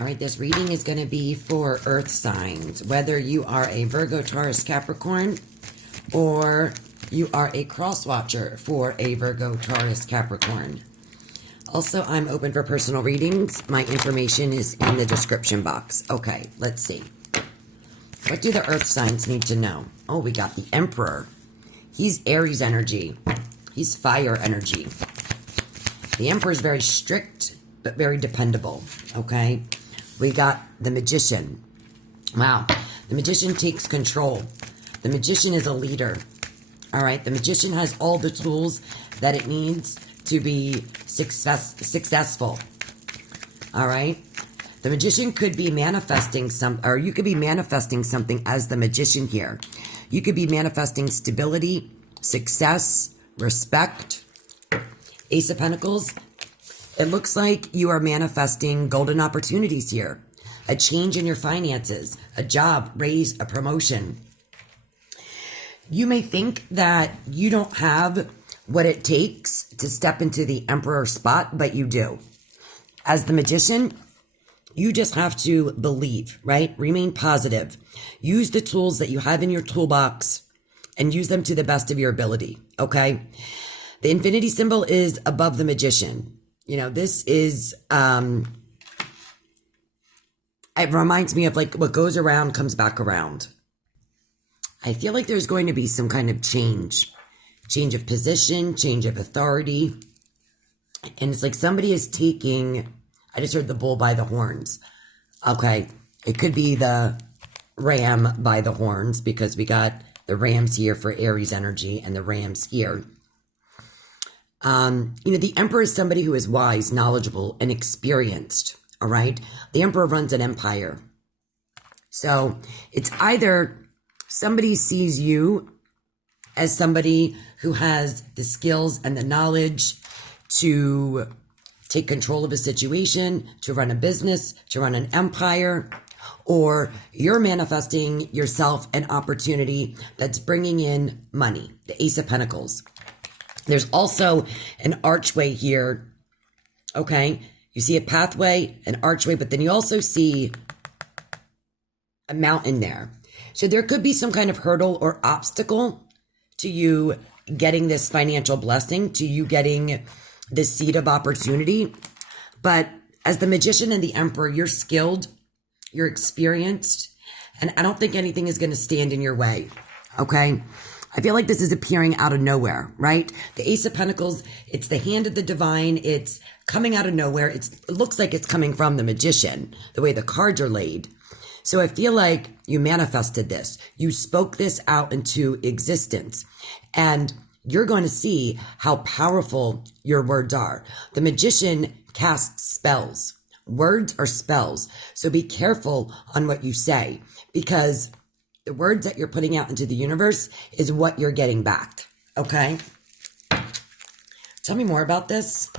All right, this reading is going to be for earth signs, whether you are a Virgo, Taurus, Capricorn, or you are a cross watcher for a Virgo, Taurus, Capricorn. Also, I'm open for personal readings. My information is in the description box. Okay, let's see. What do the earth signs need to know? Oh, we got the Emperor. He's Aries energy. He's fire energy. The Emperor is very strict, but very dependable. Okay. We got the Magician. Wow. The Magician takes control. The Magician is a leader. All right. The Magician has all the tools that it needs to be successful. All right. The Magician could be manifesting or you could be manifesting something as the Magician here. You could be manifesting stability, success, respect. Ace of Pentacles. It looks like you are manifesting golden opportunities here. A change in your finances, a job, raise, a promotion. You may think that you don't have what it takes to step into the Emperor spot, but you do. As the Magician, you just have to believe, right? Remain positive. Use the tools that you have in your toolbox and use them to the best of your ability, okay? The infinity symbol is above the Magician. You know, this is, it reminds me of like what goes around comes back around. I feel like there's going to be some kind of change of position, change of authority. And it's like somebody is taking, I just heard the bull by the horns. Okay. It could be the ram by the horns because we got the rams here for Aries energy and the rams here. The Emperor is somebody who is wise, knowledgeable, and experienced. All right. The Emperor runs an empire. So it's either somebody sees you as somebody who has the skills and the knowledge to take control of a situation, to run a business, to run an empire, or you're manifesting yourself an opportunity that's bringing in money, the Ace of Pentacles. There's also an archway here, okay? You see a pathway, an archway, but then you also see a mountain there. So there could be some kind of hurdle or obstacle to you getting this financial blessing, to you getting this seed of opportunity. But as the Magician and the Emperor, you're skilled, you're experienced, and I don't think anything is going to stand in your way, okay? I feel like this is appearing out of nowhere, right? The Ace of Pentacles, it's the hand of the divine. It's coming out of nowhere. It looks like it's coming from the Magician, the way the cards are laid. So I feel like you manifested this. You spoke this out into existence. And you're going to see how powerful your words are. The Magician casts spells. Words are spells. So be careful on what you say because the words that you're putting out into the universe is what you're getting back. Okay? Tell me more about this.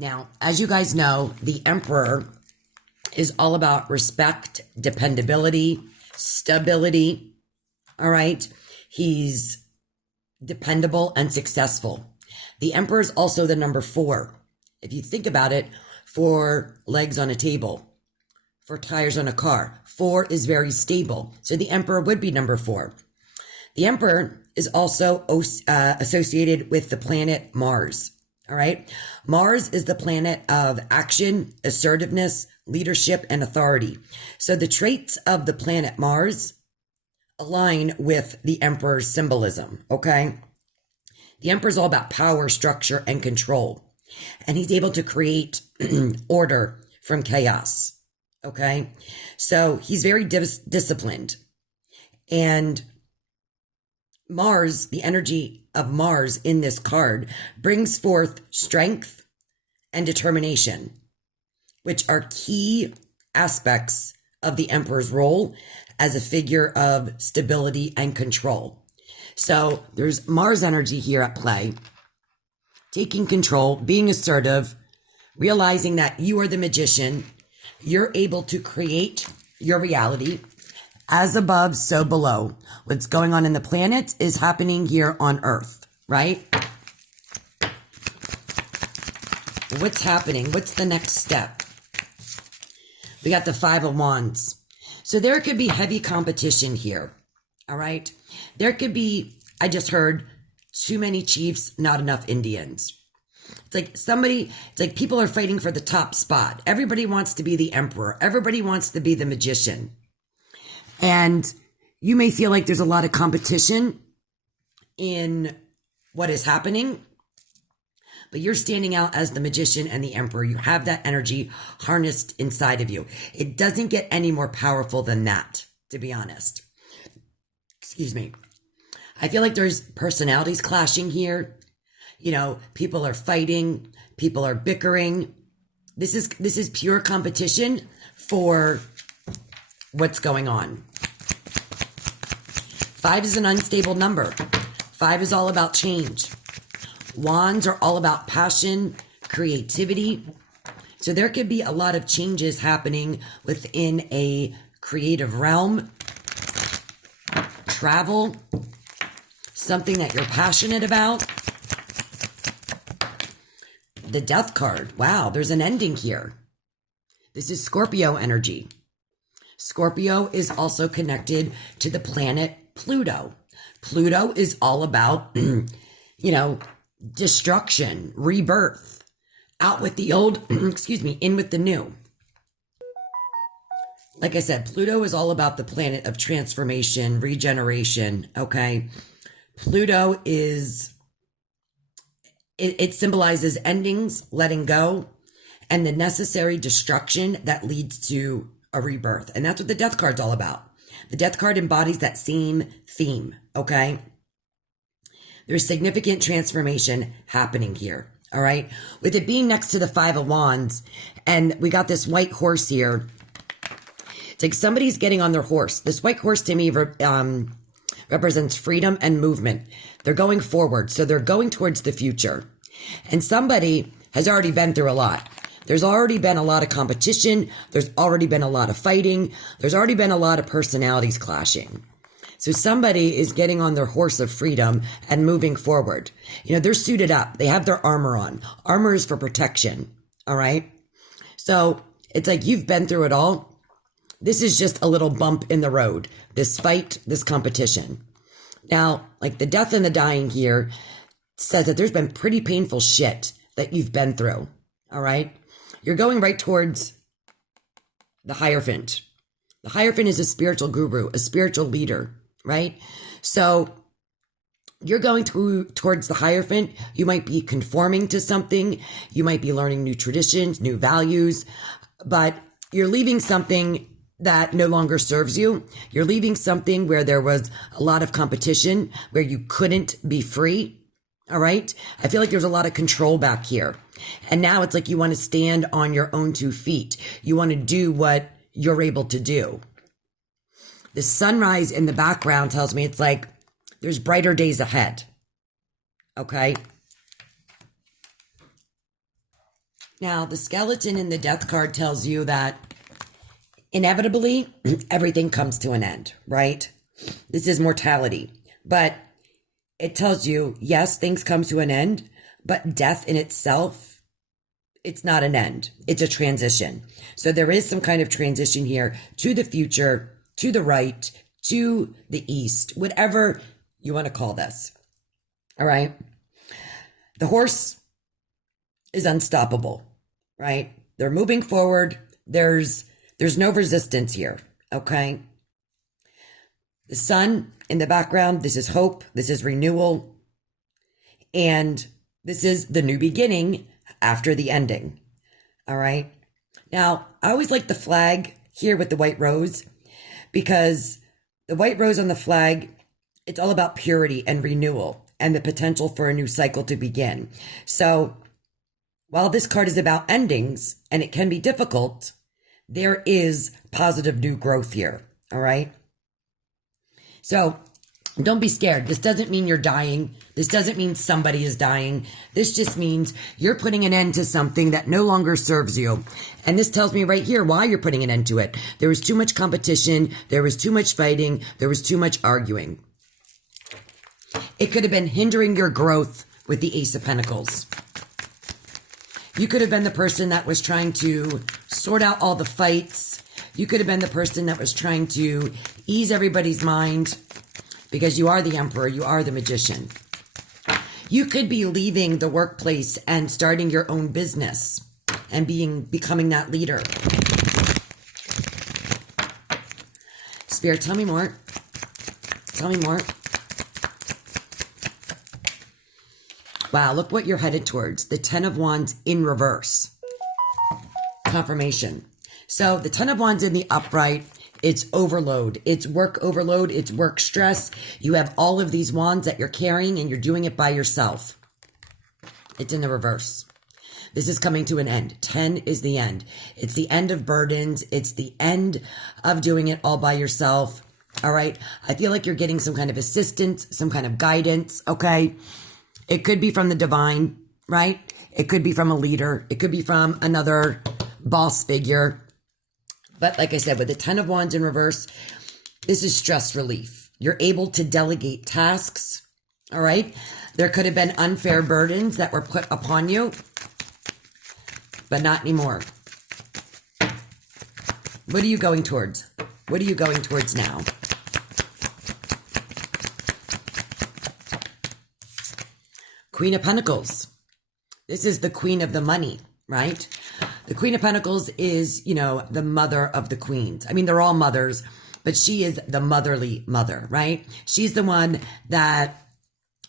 Now, as you guys know, the Emperor is all about respect, dependability, stability. All right? He's dependable and successful. The Emperor is also the number 4. If you think about it, 4 legs on a table, 4 tires on a car. 4 is very stable. So the Emperor would be number 4. The Emperor is also associated with the planet Mars. All right. Mars is the planet of action, assertiveness, leadership, and authority. So the traits of the planet Mars align with the Emperor's symbolism. Okay. The Emperor is all about power, structure, and control. And he's able to create order from chaos. Okay. So he's very disciplined. And Mars, the energy of Mars in this card, brings forth strength and determination, which are key aspects of the Emperor's role as a figure of stability and control. So there's Mars energy here at play. Taking control, being assertive, realizing that you are the Magician, you're able to create your reality. As above, so below. What's going on in the planets is happening here on Earth, right? What's happening? What's the next step? We got the Five of Wands. So there could be heavy competition here. All right. There could be, I just heard, too many chiefs, not enough Indians. It's like people are fighting for the top spot. Everybody wants to be the emperor. Everybody wants to be the magician. And you may feel like there's a lot of competition in what is happening, but you're standing out as the magician and the emperor. You have that energy harnessed inside of you. It doesn't get any more powerful than that, to be honest. Excuse me. I feel like there's personalities clashing here. You know, people are fighting, people are bickering. This is pure competition for what's going on. 5 is an unstable number. 5 is all about change. Wands are all about passion, creativity. So there could be a lot of changes happening within a creative realm, travel, something that you're passionate about. The Death card. Wow, there's an ending here. This is Scorpio energy. Scorpio is also connected to the planet Pluto. Pluto is all about, destruction, rebirth, out with the old, in with the new. Like I said, Pluto is all about the planet of transformation, regeneration, okay? Pluto is, it symbolizes endings, letting go, and the necessary destruction that leads to a rebirth. And that's what the Death card's all about. The Death card embodies that same theme, okay? There's significant transformation happening here, all right? With it being next to the Five of Wands, and we got this white horse here. It's like somebody's getting on their horse. This white horse to me represents freedom and movement. They're going forward, so they're going towards the future. And somebody has already been through a lot. There's already been a lot of competition. There's already been a lot of fighting. There's already been a lot of personalities clashing. So somebody is getting on their horse of freedom and moving forward. You know, they're suited up. They have their armor on. Armor is for protection. All right. So it's like you've been through it all. This is just a little bump in the road. This fight, this competition. Now, like the death and the dying here says that there's been pretty painful shit that you've been through. All right. You're going right towards the Hierophant. The Hierophant is a spiritual guru, a spiritual leader, right? So you're going towards the Hierophant. You might be conforming to something. You might be learning new traditions, new values, but you're leaving something that no longer serves you. You're leaving something where there was a lot of competition, where you couldn't be free. All right. I feel like there's a lot of control back here. And now it's like you want to stand on your own 2 feet. You want to do what you're able to do. The sunrise in the background tells me it's like there's brighter days ahead. Okay. Now, the skeleton in the Death card tells you that inevitably everything comes to an end, right? This is mortality. But it tells you, yes, things come to an end, but death in itself, it's not an end. It's a transition. So there is some kind of transition here to the future, to the right, to the east, whatever you want to call this. All right. The horse is unstoppable, right? They're moving forward. There's no resistance here. Okay. The sun in the background, this is hope. This is renewal. And this is the new beginning after the ending. All right. Now, I always like the flag here with the white rose, because the white rose on the flag, it's all about purity and renewal and the potential for a new cycle to begin. So while this card is about endings and it can be difficult, there is positive new growth here. All right. So don't be scared. This doesn't mean you're dying. This doesn't mean somebody is dying. This just means you're putting an end to something that no longer serves you. And this tells me right here why you're putting an end to it. There was too much competition. There was too much fighting. There was too much arguing. It could have been hindering your growth with the Ace of Pentacles. You could have been the person that was trying to sort out all the fights. You could have been the person that was trying to ease everybody's mind, because you are the Emperor, you are the Magician. You could be leaving the workplace and starting your own business and becoming that leader. Spirit, tell me more. Tell me more. Wow, look what you're headed towards. The Ten of Wands in reverse. Confirmation. So the Ten of Wands in the upright, it's overload. It's work overload. It's work stress. You have all of these wands that you're carrying and you're doing it by yourself. It's in the reverse. This is coming to an end. 10 is the end. It's the end of burdens. It's the end of doing it all by yourself. All right. I feel like you're getting some kind of assistance, some kind of guidance. Okay. It could be from the divine, right? It could be from a leader. It could be from another boss figure. But like I said, with the 10 of Wands in reverse, this is stress relief. You're able to delegate tasks. All right. There could have been unfair burdens that were put upon you, but not anymore. What are you going towards? What are you going towards now? Queen of Pentacles. This is the Queen of the money, right? The Queen of Pentacles is, the mother of the queens. I mean, they're all mothers, but she is the motherly mother, right? She's the one that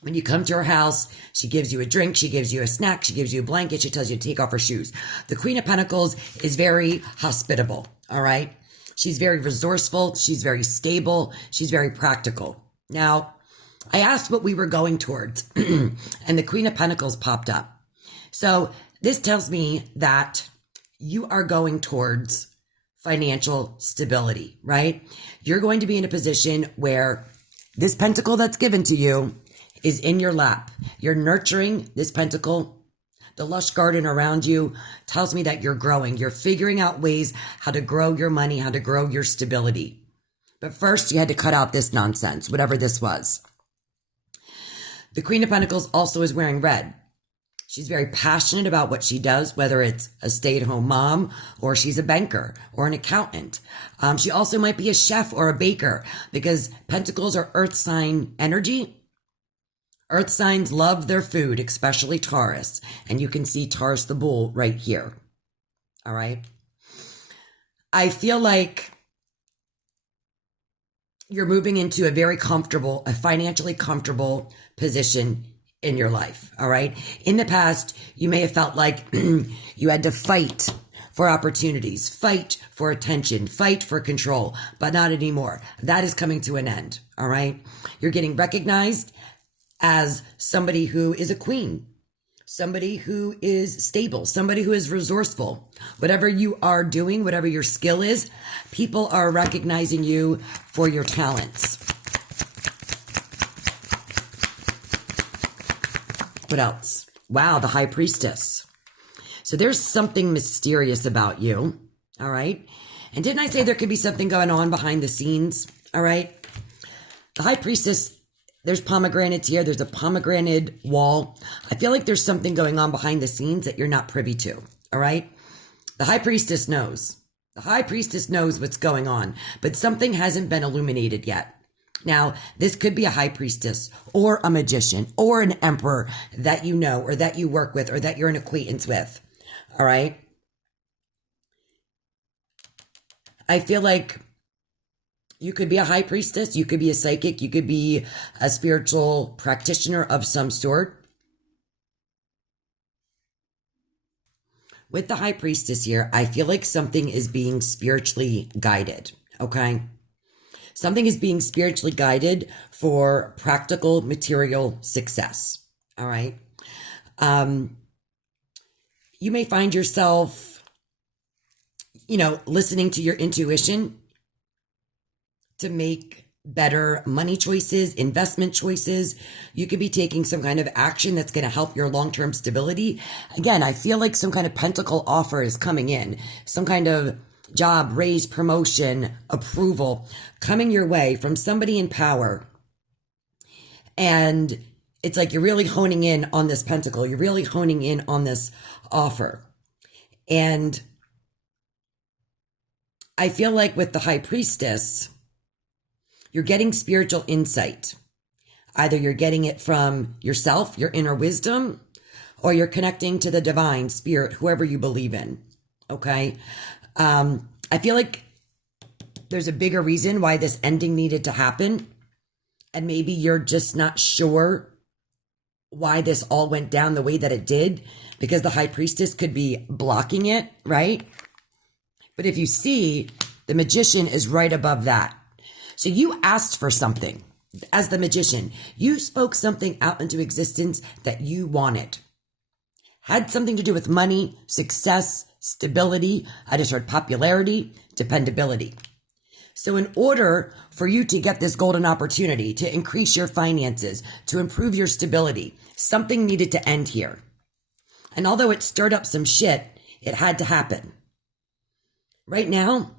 when you come to her house, she gives you a drink, she gives you a snack, she gives you a blanket, she tells you to take off her shoes. The Queen of Pentacles is very hospitable, all right? She's very resourceful, she's very stable, she's very practical. Now, I asked what we were going towards, and the Queen of Pentacles popped up. So this tells me that you are going towards financial stability, right? You're going to be in a position where this pentacle that's given to you is in your lap. You're nurturing this pentacle. The lush garden around you tells me that you're growing. You're figuring out ways how to grow your money, how to grow your stability. But first, you had to cut out this nonsense, whatever this was. The Queen of Pentacles also is wearing red. She's very passionate about what she does, whether it's a stay-at-home mom or she's a banker or an accountant. She also might be a chef or a baker, because Pentacles are earth sign energy. Earth signs love their food, especially Taurus. And you can see Taurus the bull right here. All right. I feel like you're moving into a financially comfortable position in your life. All right. In the past, you may have felt like you had to fight for opportunities, fight for attention, fight for control, but not anymore. That is coming to an end. All right. You're getting recognized as somebody who is a queen, somebody who is stable, somebody who is resourceful. Whatever you are doing, whatever your skill is, people are recognizing you for your talents. What else? Wow, the High Priestess. So there's something mysterious about you, all right? And didn't I say there could be something going on behind the scenes, all right? The High Priestess, there's pomegranates here. There's a pomegranate wall. I feel like there's something going on behind the scenes that you're not privy to, all right? The High Priestess knows. The High Priestess knows what's going on, but something hasn't been illuminated yet. Now, this could be a high priestess or a magician or an emperor that you know or that you work with or that you're an acquaintance with. All right. I feel like you could be a high priestess. You could be a psychic. You could be a spiritual practitioner of some sort. With the high priestess here, I feel like something is being spiritually guided. Okay. Something is being spiritually guided for practical material success. All right. You may find yourself, listening to your intuition to make better money choices, investment choices. You could be taking some kind of action that's going to help your long-term stability. Again, I feel like some kind of pentacle offer is coming in, some kind of job, raise, promotion, approval coming your way from somebody in power. And it's like you're really honing in on this pentacle. You're really honing in on this offer. And I feel like with the high priestess, you're getting spiritual insight. Either you're getting it from yourself, your inner wisdom, or you're connecting to the divine spirit, whoever you believe in. Okay. I feel like there's a bigger reason why this ending needed to happen. And maybe you're just not sure why this all went down the way that it did, because the high priestess could be blocking it, right? But if you see, the magician is right above that. So you asked for something as the magician. You spoke something out into existence that you wanted. Had something to do with money, success, stability. I just heard popularity, dependability. So in order for you to get this golden opportunity to increase your finances, to improve your stability, something needed to end here. And although it stirred up some shit, it had to happen. Right now,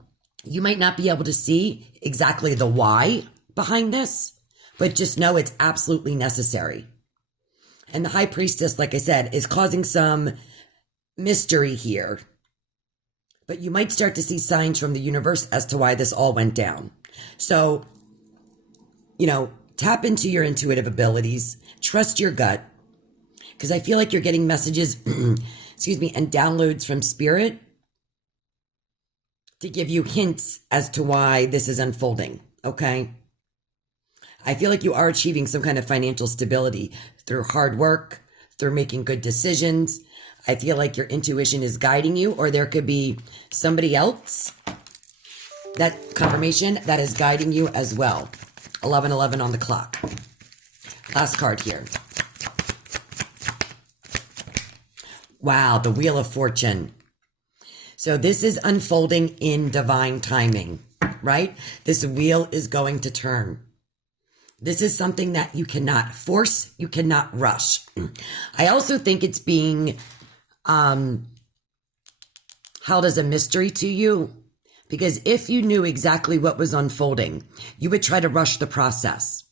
you might not be able to see exactly the why behind this, but just know it's absolutely necessary. And the high priestess, like I said, is causing some mystery here. But you might start to see signs from the universe as to why this all went down. So, tap into your intuitive abilities, trust your gut, because I feel like you're getting messages, and downloads from spirit to give you hints as to why this is unfolding, okay? I feel like you are achieving some kind of financial stability through hard work, through making good decisions. I feel like your intuition is guiding you, or there could be somebody else, that confirmation, that is guiding you as well. 11:11 on the clock. Last card here. Wow, the Wheel of Fortune. So this is unfolding in divine timing, right? This wheel is going to turn. This is something that you cannot force, you cannot rush. I also think it's being held as a mystery to you, because if you knew exactly what was unfolding, you would try to rush the process.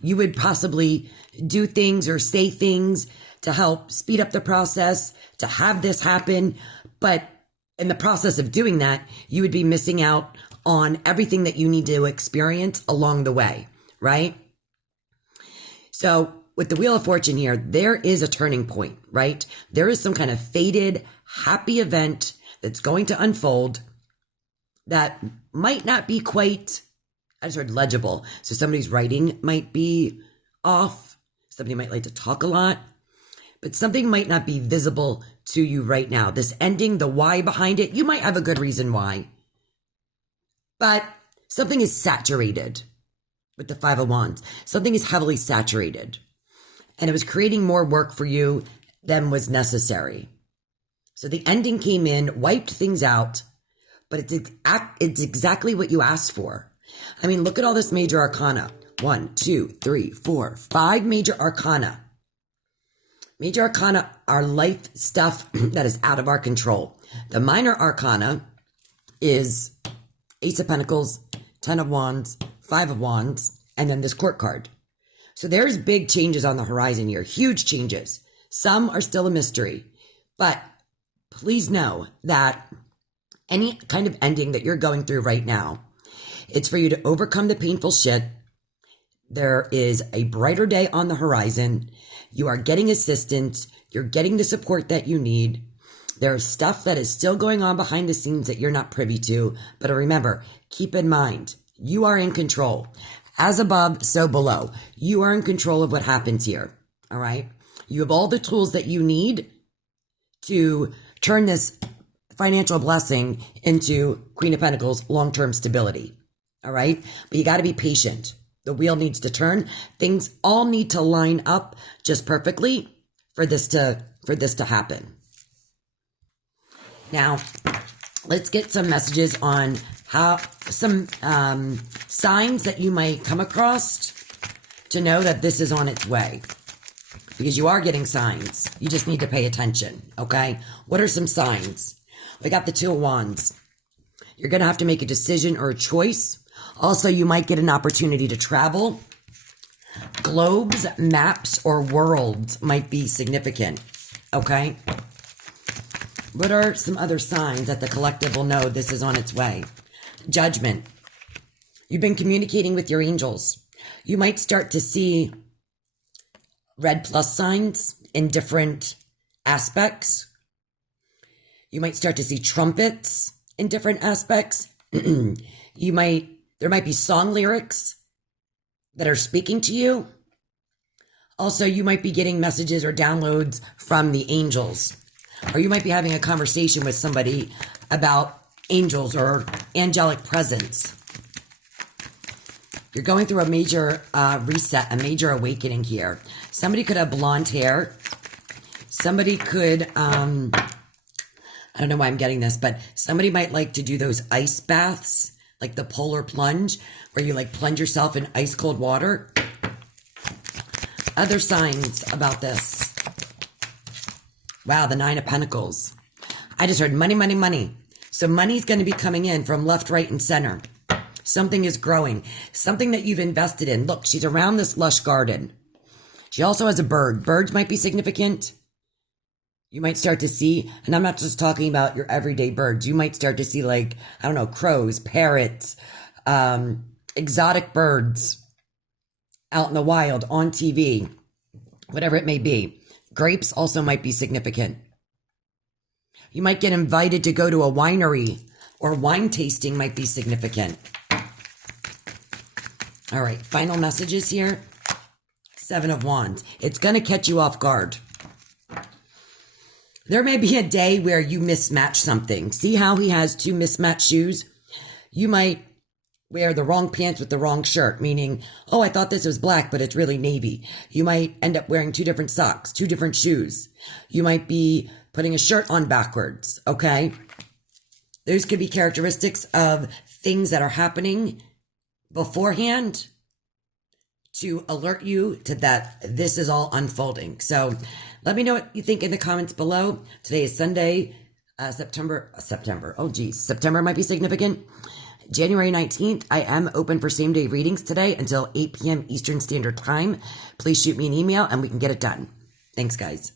You would possibly do things or say things to help speed up the process, to have this happen. But in the process of doing that, you would be missing out on everything that you need to experience along the way, right? So with the Wheel of Fortune here, there is a turning point, right? There is some kind of fated, happy event that's going to unfold that might not be quite, I just heard legible. So somebody's writing might be off. Somebody might like to talk a lot, but something might not be visible to you right now. This ending, the why behind it, you might have a good reason why, but something is saturated with the Five of Wands. Something is heavily saturated, and it was creating more work for you than was necessary. So the ending came in, wiped things out, but it's exactly what you asked for. I mean, look at all this major arcana. 1, 2, 3, 4, 5 major arcana. Major arcana are life stuff that is out of our control. The minor arcana is Ace of Pentacles, 10 of Wands, 5 of Wands, and then this Court card. So there's big changes on the horizon here, huge changes. Some are still a mystery, but please know that any kind of ending that you're going through right now, it's for you to overcome the painful shit. There is a brighter day on the horizon. You are getting assistance. You're getting the support that you need. There's stuff that is still going on behind the scenes that you're not privy to. But remember, keep in mind, you are in control. As above, so below. You are in control of what happens here. All right? You have all the tools that you need to turn this financial blessing into Queen of Pentacles, long-term stability. All right? But you got to be patient. The wheel needs to turn. Things all need to line up just perfectly for this to happen. Now, let's get some messages on how some signs that you might come across to know that this is on its way. Because you are getting signs. You just need to pay attention, okay? What are some signs? We got the Two of Wands. You're going to have to make a decision or a choice. Also, you might get an opportunity to travel. Globes, maps, or worlds might be significant. Okay? What are some other signs that the collective will know this is on its way? Judgment. You've been communicating with your angels. You might start to see red plus signs in different aspects. You might start to see trumpets in different aspects. There might be song lyrics that are speaking to you. Also, you might be getting messages or downloads from the angels, or you might be having a conversation with somebody about angels or angelic presence. You're going through a major reset, a major awakening here. Somebody could have blonde hair. Somebody could, I don't know why I'm getting this, but somebody might like to do those ice baths, like the polar plunge, where you like plunge yourself in ice cold water. Other signs about this. Wow, the 9 of Pentacles. I just heard money, money, money. So money's going to be coming in from left, right, and center. Something is growing. Something that you've invested in. Look, she's around this lush garden. She also has a bird. Birds might be significant. You might start to see, and I'm not just talking about your everyday birds. You might start to see, like, I don't know, crows, parrots, exotic birds out in the wild, on TV, whatever it may be. Grapes also might be significant. You might get invited to go to a winery, or wine tasting might be significant. All right, final messages here. 7 of Wands. It's going to catch you off guard. There may be a day where you mismatch something. See how he has 2 mismatched shoes? You might wear the wrong pants with the wrong shirt, meaning, oh, I thought this was black, but it's really navy. You might end up wearing 2 different socks, 2 different shoes. You might be putting a shirt on backwards, okay? Those could be characteristics of things that are happening beforehand to alert you to that this is all unfolding. So let me know what you think in the comments below. Today is Sunday, September. September might be significant. January 19th, I am open for same day readings today until 8 p.m. Eastern Standard Time. Please shoot me an email and we can get it done. Thanks, guys.